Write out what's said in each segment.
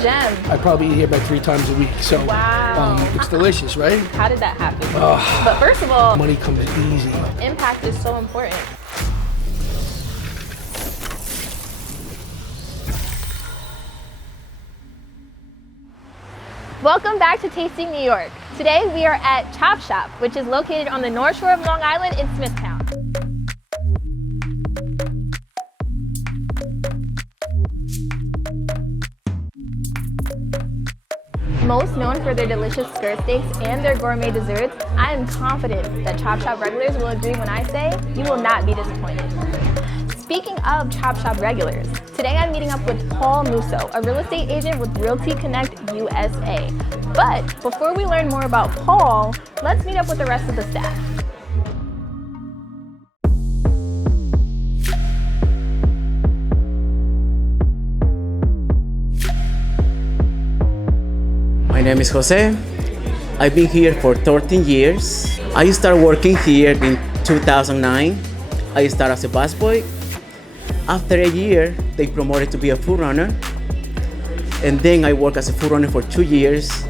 gem. I probably eat here about 3 times a week, so it's delicious, right? How did that happen? But first of all, money comes easy. Impact is so important. Welcome back to Tasting New York. Today we are at Chop Shop, which is located on the North Shore of Long Island in Smithtown. Most known for their delicious skirt steaks and their gourmet desserts, I am confident that Chop Shop regulars will agree when I say you will not be disappointed. Speaking of Chop Shop regulars, today I'm meeting up with Paul Musso, a real estate agent with Realty Connect USA. But before we learn more about Paul, let's meet up with the rest of the staff. My name is Jose. I've been here for 13 years. I started working here in 2009. I started as a busboy. After a year, they promoted to be a food runner. And then I worked as a food runner for 2 years.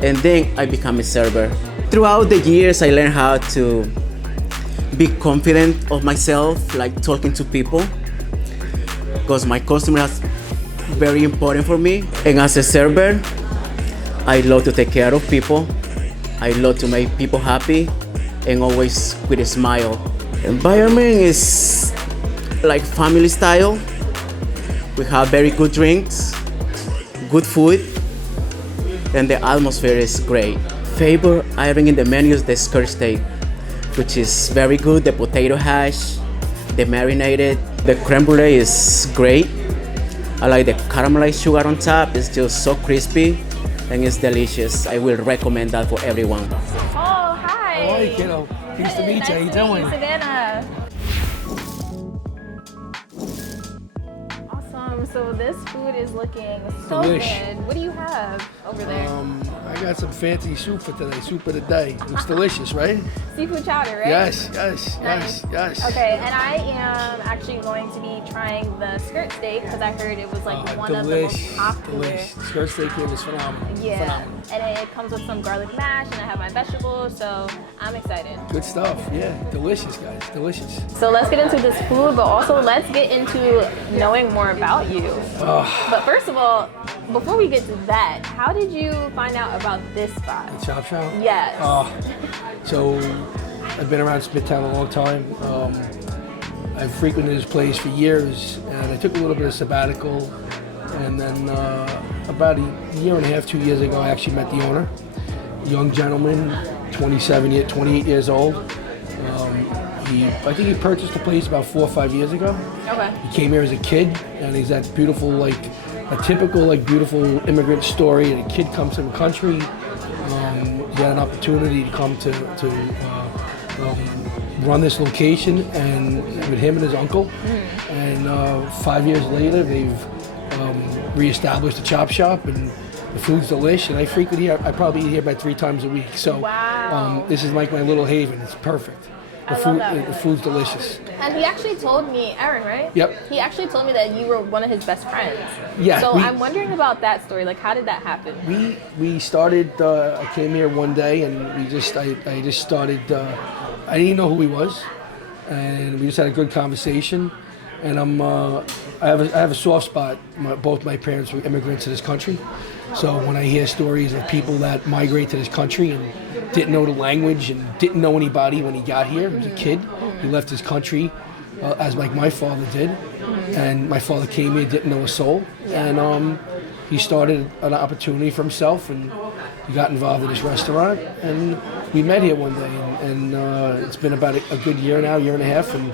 And then I became a server. Throughout the years, I learned how to be confident of myself, like talking to people, because my customers are very important for me. And as a server, I love to take care of people. I love to make people happy and always with a smile. Environment is like family style. We have very good drinks, good food, and the atmosphere is great. Favorite item in the menu is the skirt steak, which is very good. The potato hash, the marinated, the creme brulee is great. I like the caramelized sugar on top. It's just so crispy. And it's delicious. I will recommend that for everyone. Oh, hi. How are you, kiddo? Nice to meet you. How you doing? Savannah. Awesome. So this food is looking so good. What do you have over there? I got some fancy soup for today. Soup of the day. Looks delicious, right? Seafood chowder, right? Yes. Nice. Okay, and I am actually going to be trying the skirt steak because I heard it was like one of the most popular. Delicious. Skirt steak here is phenomenal. Yeah, Phenomenal. and it comes with some garlic mash, and I have my vegetables, so I'm excited. Good stuff. Yeah, delicious, guys. Delicious. So let's get into this food, but also let's get into knowing more about you. But first of all, before we get to that, how did you find out about this spot? The Chop Shop? Yes. So I've been around Smithtown a long time. I've frequented this place for years, and I took a little bit of sabbatical, and then about a year and a half, 2 years ago, I actually met the owner, a young gentleman, 28 years old. I think he purchased the place about 4 or 5 years ago. Okay. He came here as a kid, and he's that beautiful, like a typical, like beautiful immigrant story. And a kid comes from the country. He had an opportunity to come to run this location, and with him and his uncle. And 5 years later, they've reestablished the Chop Shop, and the food's delish. And I frequent here. I probably eat here about 3 times a week. So this is like my little haven. It's perfect. The food's delicious. And he actually told me, Aaron, right? Yep. He actually told me that you were one of his best friends. Yeah. So I'm wondering about that story. Like, how did that happen? We started. I came here one day, and I just started. I didn't know who he was, and we just had a good conversation. And I have a soft spot. Both my parents were immigrants to this country, so when I hear stories of people that migrate to this country and didn't know the language and didn't know anybody when he got here, he was a kid. He left his country, as like my father did, and my father came here, didn't know a soul, and he started an opportunity for himself, and he got involved in this restaurant, and we met here one day, and it's been about a good year now, year and a half, and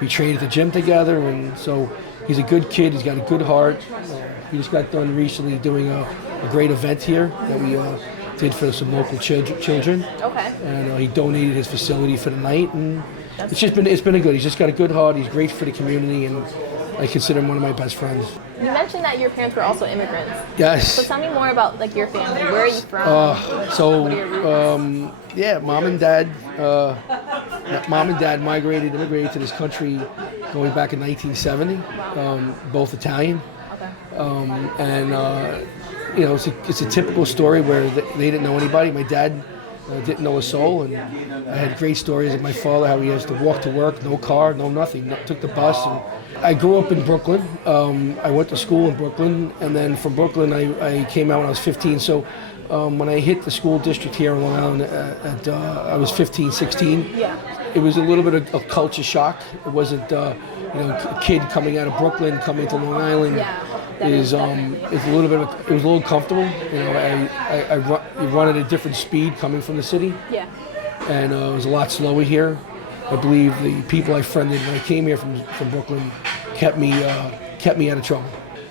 we trained at the gym together, and so he's a good kid. He's got a good heart. We just got done recently doing a great event here that we did for some local children. Okay. And he donated his facility for the night, and it's been a good. He's just got a good heart. He's great for the community, and I consider him one of my best friends. You mentioned that your parents were also immigrants. Yes. So tell me more about like your family. Where are you from? What are your roots? Mom and dad immigrated to this country going back in 1970. Both Italian. Okay. You know, it's a typical story where they didn't know anybody. My dad didn't know a soul, and I had great stories of my father, how he has to walk to work, no car, no nothing, took the bus. And I grew up in Brooklyn. I went to school in Brooklyn, and then from Brooklyn I came out when I was 15. So when I hit the school district here in Long Island, I was 15, 16. Yeah. It was a little bit of a culture shock. It wasn't, you know, a kid coming out of Brooklyn, coming to Long Island. Yeah. It's a little bit. It was a little comfortable. You know, I run at a different speed coming from the city. Yeah. And it was a lot slower here. I believe the people I friended when I came here from Brooklyn kept me out of trouble.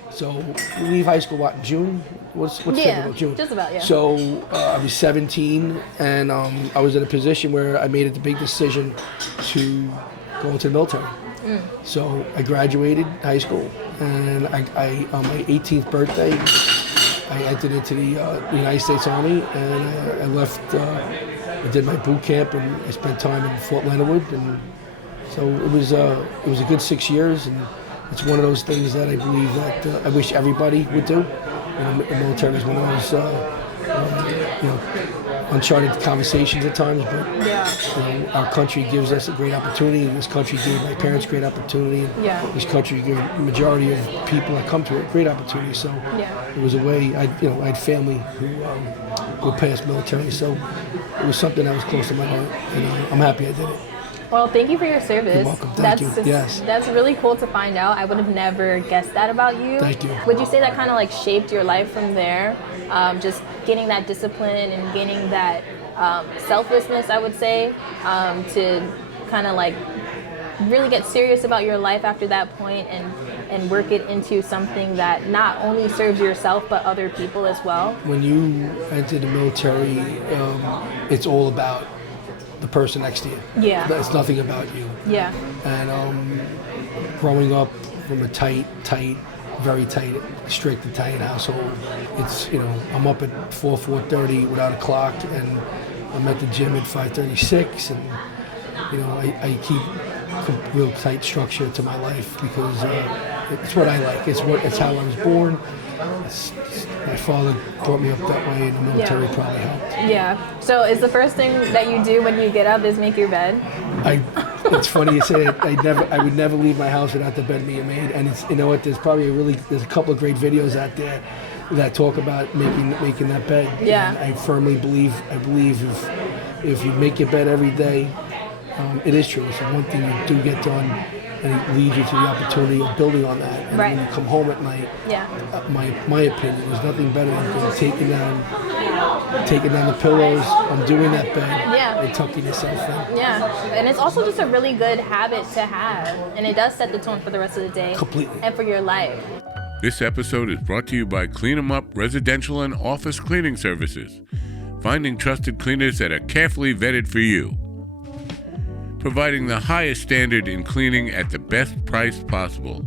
So we leave high school in June? What's February? June. Just about, yeah. So I was 17, and I was in a position where I made the big decision to go into the military. So I graduated high school, and I on my 18th birthday, I entered into the United States Army, and I left. I did my boot camp, and I spent time in Fort Leonard Wood, and so it was a good 6 years, and it's one of those things that I believe that I wish everybody would do. You know, the military is one of those you know, uncharted conversations at times, but you know, our country gives us a great opportunity. This country gave my parents a great opportunity. And this country gave the majority of people that come to it a great opportunity. So it was a way. I had family who passed military, so it was something that was close to my heart, and I'm happy I did it. Well, thank you for your service. You're welcome. Thank you. Yes. That's really cool to find out. I would have never guessed that about you. Thank you. Would you say that kind of like shaped your life from there? Just getting that discipline and gaining that selflessness, I would say, to kind of like really get serious about your life after that point and work it into something that not only serves yourself but other people as well. When you enter the military, it's all about the person next to you. Yeah. It's nothing about you. Yeah. And growing up from a very tight, strict Italian household, it's, you know, I'm up at 4:30 without a clock, and I'm at the gym at 5:36, and you know, I keep real tight structure to my life because it's what I like. It's how I was born. My father brought me up that way, and the military probably helped. Yeah. So is the first thing that you do when you get up is make your bed? It's funny you say it. I would never leave my house without the bed being made. And it's, you know what? There's a couple of great videos out there that talk about making that bed. Yeah. And I firmly believe. If you make your bed every day, it is true. It's one thing you do get done, and it leads you to the opportunity of building on that. And when you come home at night, my opinion, there's nothing better than taking down the pillows, undoing that bed, and tucking yourself in. Yeah, and it's also just a really good habit to have, and it does set the tone for the rest of the day. Completely. And for your life. This episode is brought to you by Clean 'em Up Residential and Office Cleaning Services. Finding trusted cleaners that are carefully vetted for you. Providing the highest standard in cleaning at the best price possible.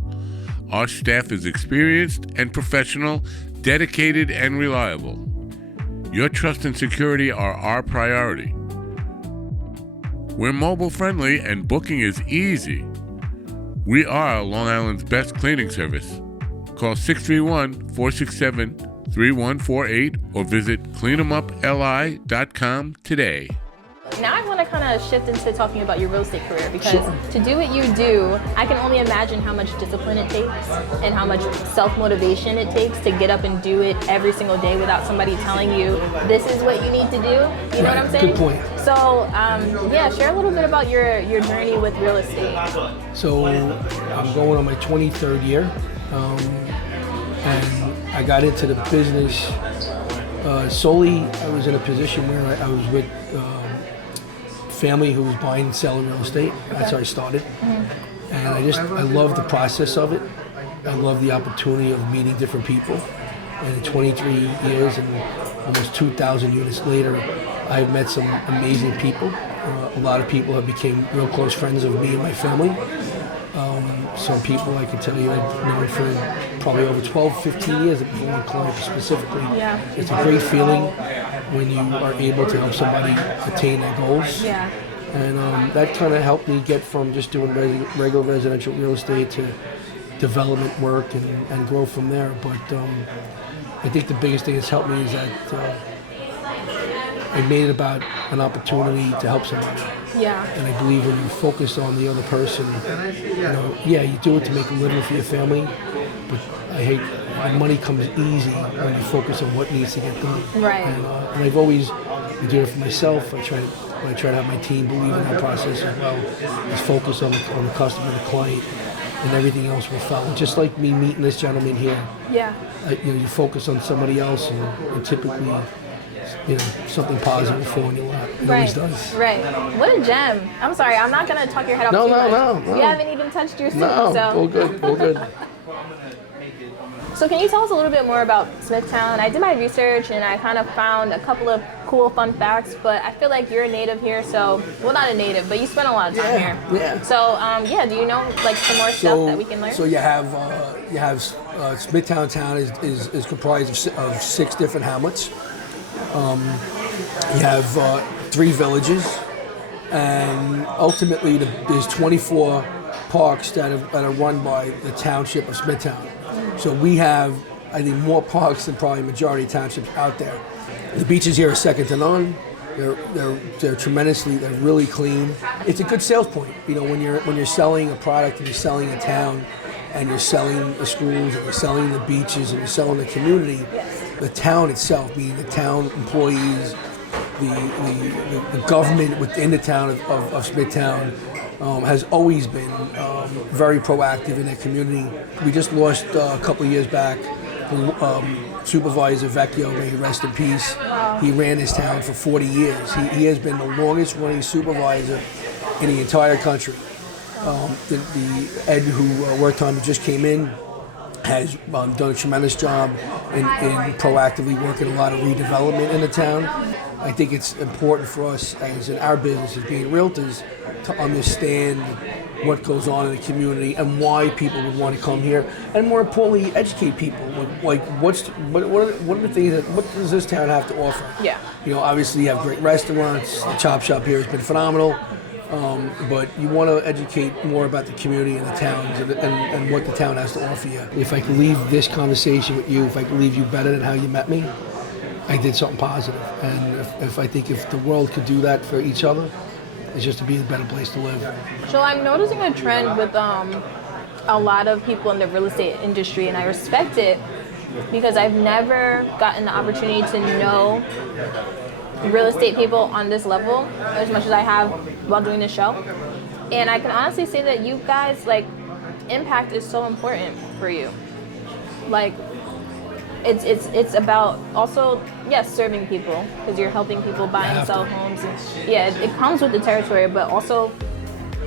Our staff is experienced and professional, dedicated and reliable. Your trust and security are our priority. We're mobile friendly and booking is easy. We are Long Island's best cleaning service. Call 631-467-3148 or visit cleanemupli.com today. Now I want to kind of shift into talking about your real estate career, because to do what you do, I can only imagine how much discipline it takes and how much self-motivation it takes to get up and do it every single day without somebody telling you this is what you need to do. You know what I'm saying? Good point. So, share a little bit about your journey with real estate. So I'm going on my 23rd year, and I got into the business solely. I was in a position where I was with family who was buying and selling real estate. That's how I started. And I love the process of it. I love the opportunity of meeting different people. And in 23 years and almost 2,000 units later, I've met some amazing people. A lot of people have become real close friends of me and my family. Some people I can tell you I've known for probably over 12, 15 years, before one client specifically. Yeah. It's a great feeling when you are able to help somebody attain their goals. Yeah. And that kind of helped me get from just doing regular residential real estate to development work and grow from there. But I think the biggest thing that's helped me is that I made it about an opportunity to help somebody. Yeah. And I believe when you focus on the other person, yeah, you do it to make a living for your family, but I hate when money comes easy when you focus on what needs to get done. Right. And I've always been doing it for myself. I try to have my team believe in that process as well. Just focus on the customer, the client, and everything else will follow. Just like me meeting this gentleman here. Yeah. You focus on somebody else, and typically, something positive will fall in your lap. It always does. Right. What a gem. I'm sorry, I'm not going to talk your head off too much. No. You haven't even touched your seat. No, so. all good. So can you tell us a little bit more about Smithtown? I did my research and I kind of found a couple of cool fun facts, but I feel like you're a native here, so, well, not a native, but you spent a lot of time here. Yeah. So, do you know like some more stuff that we can learn? So you have Smithtown town is comprised of 6 different hamlets. You have 3 villages, and ultimately there's 24 parks that are run by the township of Smithtown. So we have, I think, more parks than probably majority of townships out there. The beaches here are second to none. They're tremendously, they're really clean. It's a good sales point. When you're selling a product and you're selling a town, and you're selling the schools, and you're selling the beaches, and you're selling the community. The town itself, meaning the town employees, the government within the town of Smithtown, has always been very proactive in their community. We just lost a couple of years back Supervisor Vecchio, may he rest in peace. Wow. He ran this town for 40 years. He has been the longest running supervisor in the entire country. The Ed who worked on, who just came in, has done a tremendous job in proactively working a lot of redevelopment in the town. I think it's important for us, as in our business as being realtors, to understand what goes on in the community and why people would want to come here, and more importantly, educate people. Like, what are the things what does this town have to offer? Yeah. Obviously you have great restaurants. The Chop Shop here has been phenomenal. But you want to educate more about the community and the towns and what the town has to offer you. If I could leave this conversation with you, if I could leave you better than how you met me, I did something positive. And if the world could do that for each other, it's just to be a better place to live. So I'm noticing a trend with a lot of people in the real estate industry, and I respect it because I've never gotten the opportunity to know real estate people on this level as much as I have while doing this show. And I can honestly say that you guys, impact is so important for you. It's about also, yes, serving people, because you're helping people buy and sell homes. And it comes with the territory, but also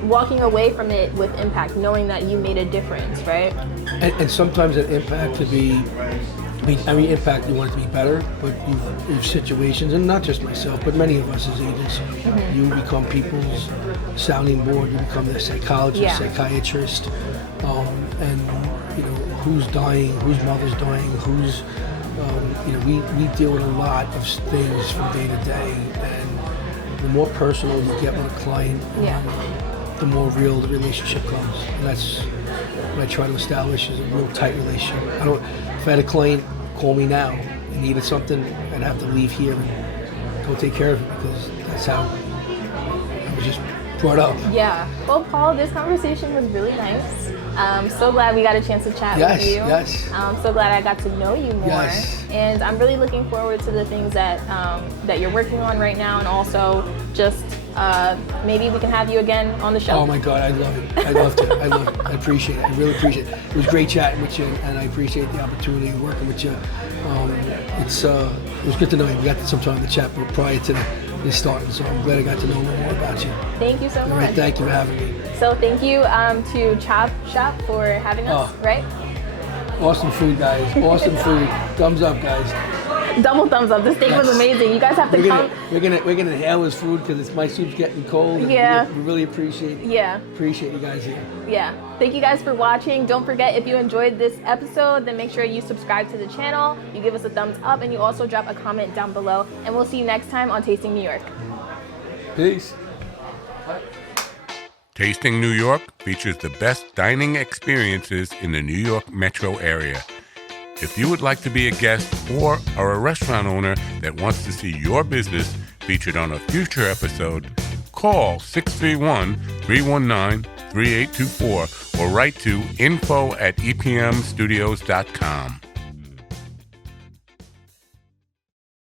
walking away from it with impact, knowing that you made a difference, right? And sometimes that impact could be, impact, you want it to be better, but you've situations, and not just myself, but many of us as agents, you become people's sounding board, you become their psychologist, psychiatrist, and who's dying, whose mother's dying, who's, we deal with a lot of things from day to day, and the more personal you get with a client, the more real the relationship comes. And that's what I try to establish, is a real tight relationship. If I had a client call me now and needed something, I'd have to leave here and go take care of it, because that's how I was just brought up. Yeah. Well, Paul, this conversation was really nice. I'm so glad we got a chance to chat with you. Yes. I'm so glad I got to know you more. Yes. And I'm really looking forward to the things that you're working on right now, and also just maybe we can have you again on the show. Oh my God, I'd love it. I'd love to. I love it. I appreciate it. I really appreciate it. It was great chatting with you, and I appreciate the opportunity of working with you. It was good to know you. We got some time to chat prior to this starting, so I'm glad I got to know a little more about you. Thank you so much. All right, thank you for having me. So thank you to Chop Shop for having us, right? Awesome food, guys. Awesome food. Thumbs up, guys. Double thumbs up. The steak was amazing. You guys have to come. We're gonna inhale this food because my soup's getting cold. Yeah. We really appreciate you guys here. Yeah. Thank you guys for watching. Don't forget, if you enjoyed this episode, then make sure you subscribe to the channel, you give us a thumbs up, and you also drop a comment down below. And we'll see you next time on Tasting New York. Peace. Tasting New York features the best dining experiences in the New York metro area. If you would like to be a guest or are a restaurant owner that wants to see your business featured on a future episode, call 631-319-3824 or write to info@epmstudios.com.